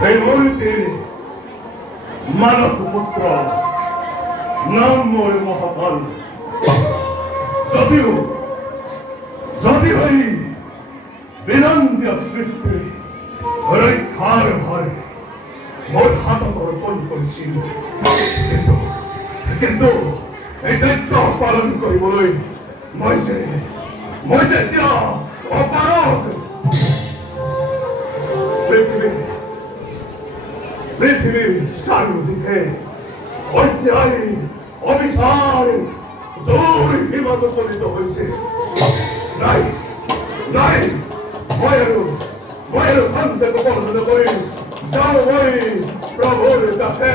এই মুহূর্তে মানব পুত্র নাম মোর মহাকাল যদিও এই বিনন্দিয়া সৃষ্টি রক্ষার ভারে মোর হাত অর্পণ কৰিছিল কিন্তু এই দায়িত্ব পালন কৰিবলৈ মই যে এতিয়া অপাৰগ পৃথিবীর চারিদিকে অন্যায় অবিচার দূর হিমাতরিত হয়েছে নাই ভয়ের শান্তি বর্ণনা করি যাও ওই প্রভুর কাছে